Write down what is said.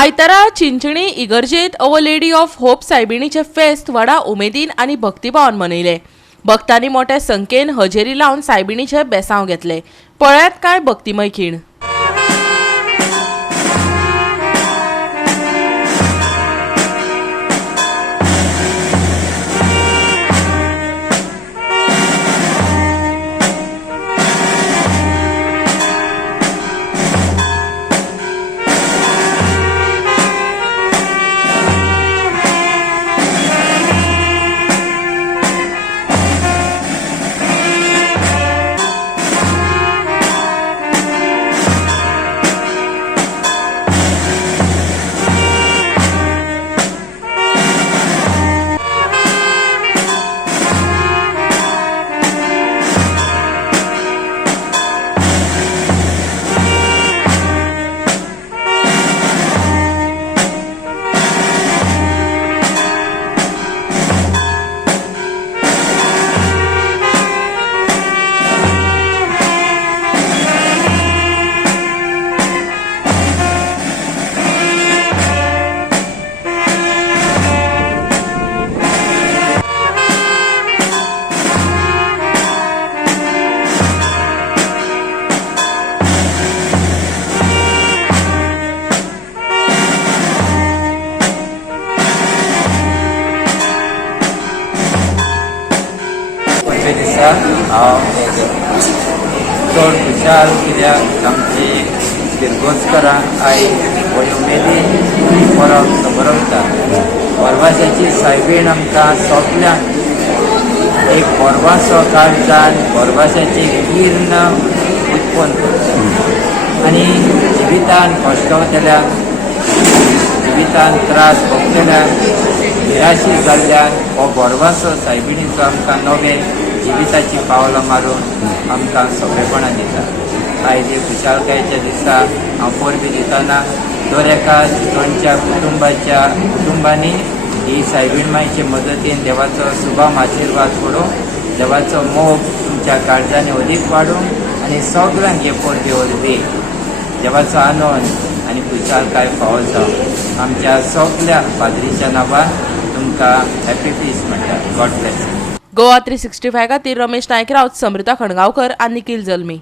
आयतारा चिंचणी इगर्जेत our lady of hope सायबिणीचे फेस्त व्हडा उमेदीन आनी भक्तिभावान मनयले। भक्तांनी मोठ्या संख्येन हजेरी लावन सायबिणीचे बेसांव घेतले। पळयात काय भक्तिमय खीण। हांव चड खुशाल कित्याक आमची किरगोजकारांक आयज वयोमेदीन परब सबरवता। परवाशाची सायबीण आमकां सोंपल्यांक एक परवासो काळजान परवाशाची कीर्ण उत्पन्न करता आनी जिवितान कश्टवतल्यांक जिवितान त्रास भोगतल्यांक निराशी जाल्ल्यांक हो परवासो सायबिणीचो आमकां नवें जिविताची पावलां मारून आमकां सोंपेपणां दिता। आयज हे खुशालकायेच्या दिसा हांव परबी दितना दर एका चिकणच्या कुटुंबांनी ही सायबीण मायचे मदतीन देवाचो शुभम आशिर्वाद पडूं, देवाचो मोग तुमच्या काळजांनी अदीक वाडूं आनी सगळ्यांक हे परबी वरवीं देवाचो आनंद आनी खुशालकाय फावो जावं। आमच्या सगळ्या पाद्रीच्या नांवान तुमकां हॅपी फीस्ट म्हणटा। God bless. गोवा 365 खातीर रमेश नायक राउत, समृता खणगांवकर आनी निखिल जल्मी।